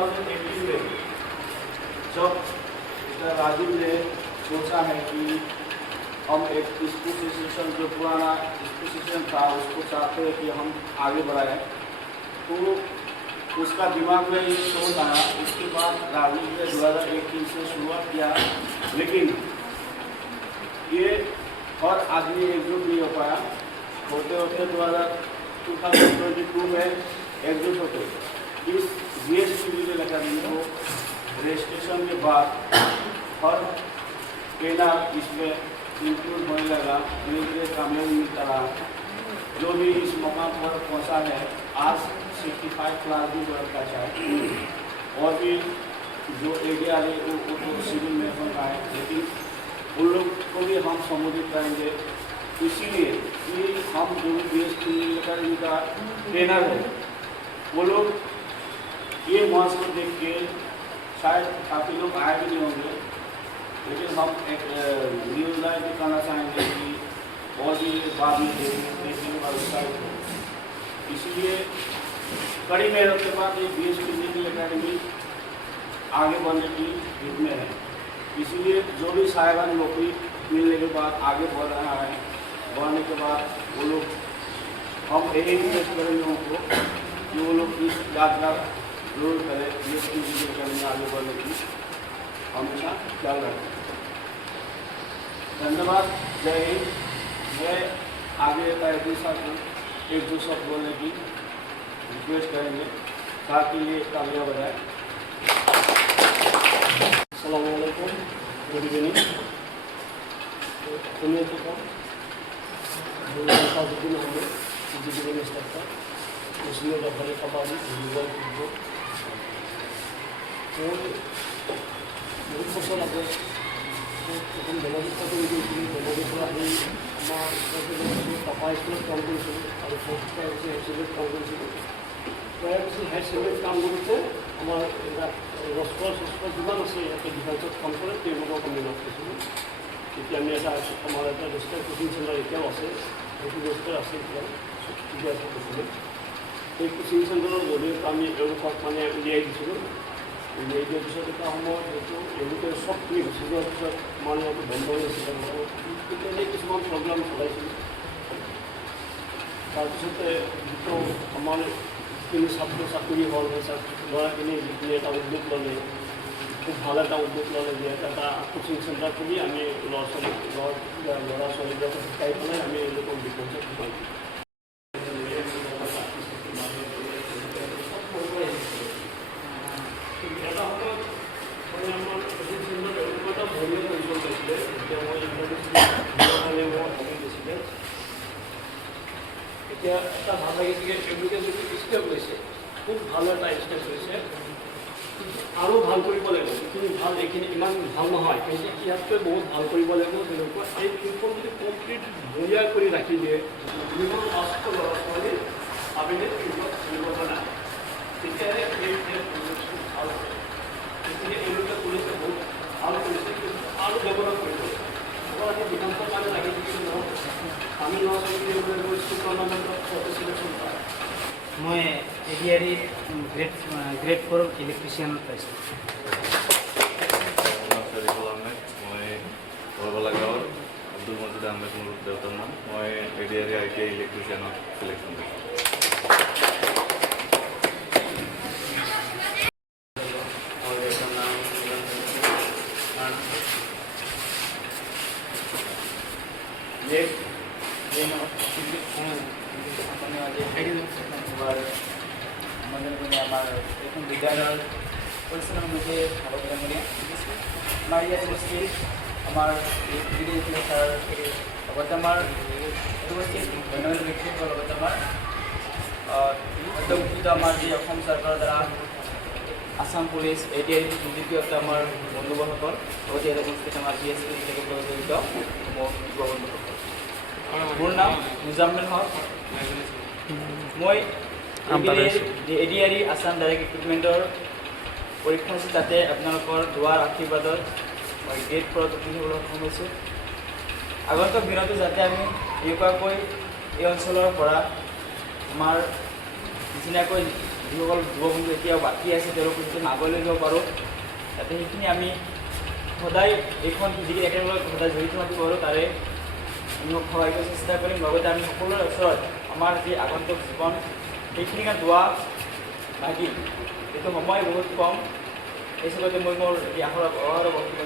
2018 में जब राजीव ने सोचा है कि हम एक स्कूल जो पुराना स्कूल था उसको चाहते हैं कि हम आगे बढ़ाएं, तो उसका दिमाग में ये सोच आया। उसके बाद राजीव ने 2018 से शुरुआत किया, लेकिन ये हर आदमी एकजुट नहीं हो पाया। होते होते 2022 में एकजुट होते इस GST लीगल अकेडमी को रजिस्ट्रेशन के बाद हर ट्रेनर इसमें इंक्लूड होने लगा। धीरे धीरे कामयाबी मिलता रहा। जो भी इस मकाम पर पहुंचा है, आज 65 क्लास भी बढ़ता है और भी जो एरिया है वो तो सिविल में बन रहा है, लेकिन उन लोग को भी हम संबोधित करेंगे। इसीलिए कि हम जो भी GST अकेडमी का ट्रेनर है वो लोग ये मंच को देख के शायद काफ़ी लोग आए भी नहीं होंगे, लेकिन हम एक न्यूज़ लाइन भी करना चाहेंगे कि और भी बाद में देखने का उत्साहित हो। इसलिए कड़ी मेहनत के बाद ये GST लीगल अकेडमी आगे बढ़ने की हित में है। इसीलिए जो भी साहिबान नौकरी मिलने के बाद आगे बढ़ रहा है, बढ़ने के बाद वो लोग हम यही रिक्वेस्ट करेंगे उनको कि वो लोग इस यात्रा जरूर करें। GST लीगल अकेडमी आगे बढ़ने की हमेशा ख्याल रखें। धन्यवाद। जय हिंद। मैं आगे तैयारी साथ एक दो शब्द बोलने की रिक्वेस्ट करेंगे ताकि ये कामयाब हो जाए। अस्सलाम वालेकुम, गुड इवनिंग। सुनिए तो कम साजुद्दीन अहमद जीवन इंस्ट्रक्टर मुस्लिम रफारी कबाली फुटबल फुटबल। तो बहुत बছৰ আগত প্ৰথম জনগোষ্ঠী কৰি গৈছিলোঁ। জনগোষ্ঠীৰ আহি আমাৰ টাপা স্কুলত কাম কৰিছিলোঁ আৰু ফাৰ্ষ্ট হায়াৰ ছেকেণ্ডেৰীত কাম কৰিছিলোঁ। প্ৰায় পিছত হায়াৰ ছেকেণ্ডেৰীত কাম কৰোঁতে আমাৰ ৰস্কৰ যিমান আছে ইয়াতে ডিফেন্সত কাম কৰে তেওঁলোকক আমি লগ পাইছিলোঁ। এতিয়া আমি এটা আমাৰ এটা ৰেজিষ্টাৰ কোচিং চেণ্টাৰ এতিয়াও আছে, সেইটো ৰেজিষ্টাৰ আছে এতিয়া ঠিকে আছে কৈছিলোঁ। সেই কোচিং চেণ্টাৰৰ জৰিয়তে আমি তেওঁলোকক মানে উলিয়াই দিছিলোঁ। উলিয়াই দিয়াৰ পিছত এটা সময়ত সেইটো এওঁলোকে চবখিনি গুচি যোৱাৰ পিছত মানে আকৌ বন্ধ হৈ আছিলে। তেতিয়াই কিছুমান প্ৰগ্ৰাম চলাইছিলোঁ। তাৰপিছতে যিটো আমাৰ যিখিনি ছাত্ৰ চাকৰি হ'ল, সেই ল'ৰাখিনি যিখিনি এটা উদ্যোগ ল'লে, খুব ভাল এটা উদ্যোগ ল'লে যে এটা কোচিং চেণ্টাৰ খুলি আমি ল'ৰা ছোৱালীবিলাকক শিকাই পেলাই আমি এওঁলোকক ডিফেন্সত শিকাইছোঁ। এটা সময়ত মানে আমাৰ কোচিং চেণ্টাৰ এটা ভৰিয়ে অঞ্চল পাইছিলে। যেতিয়া মই ইউনিভাৰ্চিটি দিছিলে, এতিয়া এটা ভাল লাগিছে যে এওঁলোকে যিটো ষ্টেপ লৈছে খুব ভাল এটা ষ্টেপ লৈছে। আৰু ভাল কৰিব লাগিব। যিখিনি ভাল এইখিনি ইমান ভাল নহয়, কিন্তু ইয়াতকৈ বহুত ভাল কৰিব লাগিব। তেনেকুৱা এই ফিল্ডখন যদি কমপ্লিট বঢ়িয়া কৰি ৰাখি দিয়ে, যিমান অস্ত ল'ৰা ছোৱালী আবেলি ফিল্ডত খেলিব নাই, তেতিয়াহে এই ভাল হ'ব। গতিকে এওঁলোকে কৰিছে, বহুত ভাল কৰিছে, কিন্তু আৰু ডেভেলপ কৰিব। অকল আমি বিধানসভাৰ কাৰণে লাগি থাকিলে নহ'ব। আমি ল'ৰা ছোৱালী স্কুল টুৰ্ণামেণ্টত চিলেকশ্যন পায়। मैं एडियारी ग्रेड 4 इलेक्ट्रिशियन पाइছোঁ। मैं बरबला गाँव अब्दुल मजिद आहमेद मोर देउतार नाम। मैं एडियारी ITI इलेक्ट्रिशियन सिलेक्शन पाइছোঁ। এখন বিদ্যালয়ৰ পৰিচালনা সমিতিয়ে ভাৰত ডাঙৰীয়া আমাৰ ইয়াত উপস্থিত আমাৰ ছাৰ লগতে আমাৰ উপস্থিত ধন্যবাদ ব্যক্তিসকলৰ লগতে আমাৰ উদ্যোগিত আমাৰ যি অসম চৰকাৰৰ দ্বাৰা আসাম পুলিচ ADI নিযুক্ত আমাৰ বন্ধুবৰ্গসকল লগতে ইয়াত উপস্থিত আমাৰ GST লগত জড়িত বন্ধুসকল। মোৰ নাম মুজাম্মেল হক। মই ADI আসাম ডাইৰেক্ট ৰিক্ৰুটমেণ্টৰ পৰীক্ষা আছে, তাতে আপোনালোকৰ দুৱাৰ আশীৰ্বাদত মই গ্ৰেড 4ত উত্তীৰ্ণ হ'বলৈ সক্ষম হৈছোঁ। আগন্তুক দিনতো যাতে আমি এনেকুৱাকৈ এই অঞ্চলৰ পৰা আমাৰ নিচিনাকৈ যিসকল যুৱ বন্ধু এতিয়াও বাকী আছে তেওঁলোকক যাতে আগুৱাই লৈ যাব পাৰোঁ, যাতে সেইখিনি আমি সদায় এইখন যিখিনি একেলগে সদায় জড়িত থাকিব পাৰোঁ তাৰে আমি সহায় কৰিব চেষ্টা কৰিম। লগতে আমি সকলোৰে ওচৰত আমাৰ যি আগন্তুক জীৱন সেইখিনি দোৱা মাগিম। এইটো সময় বহুত কম, এই হিচাপতে মই মোৰ এই আশাৰ বক্তব্য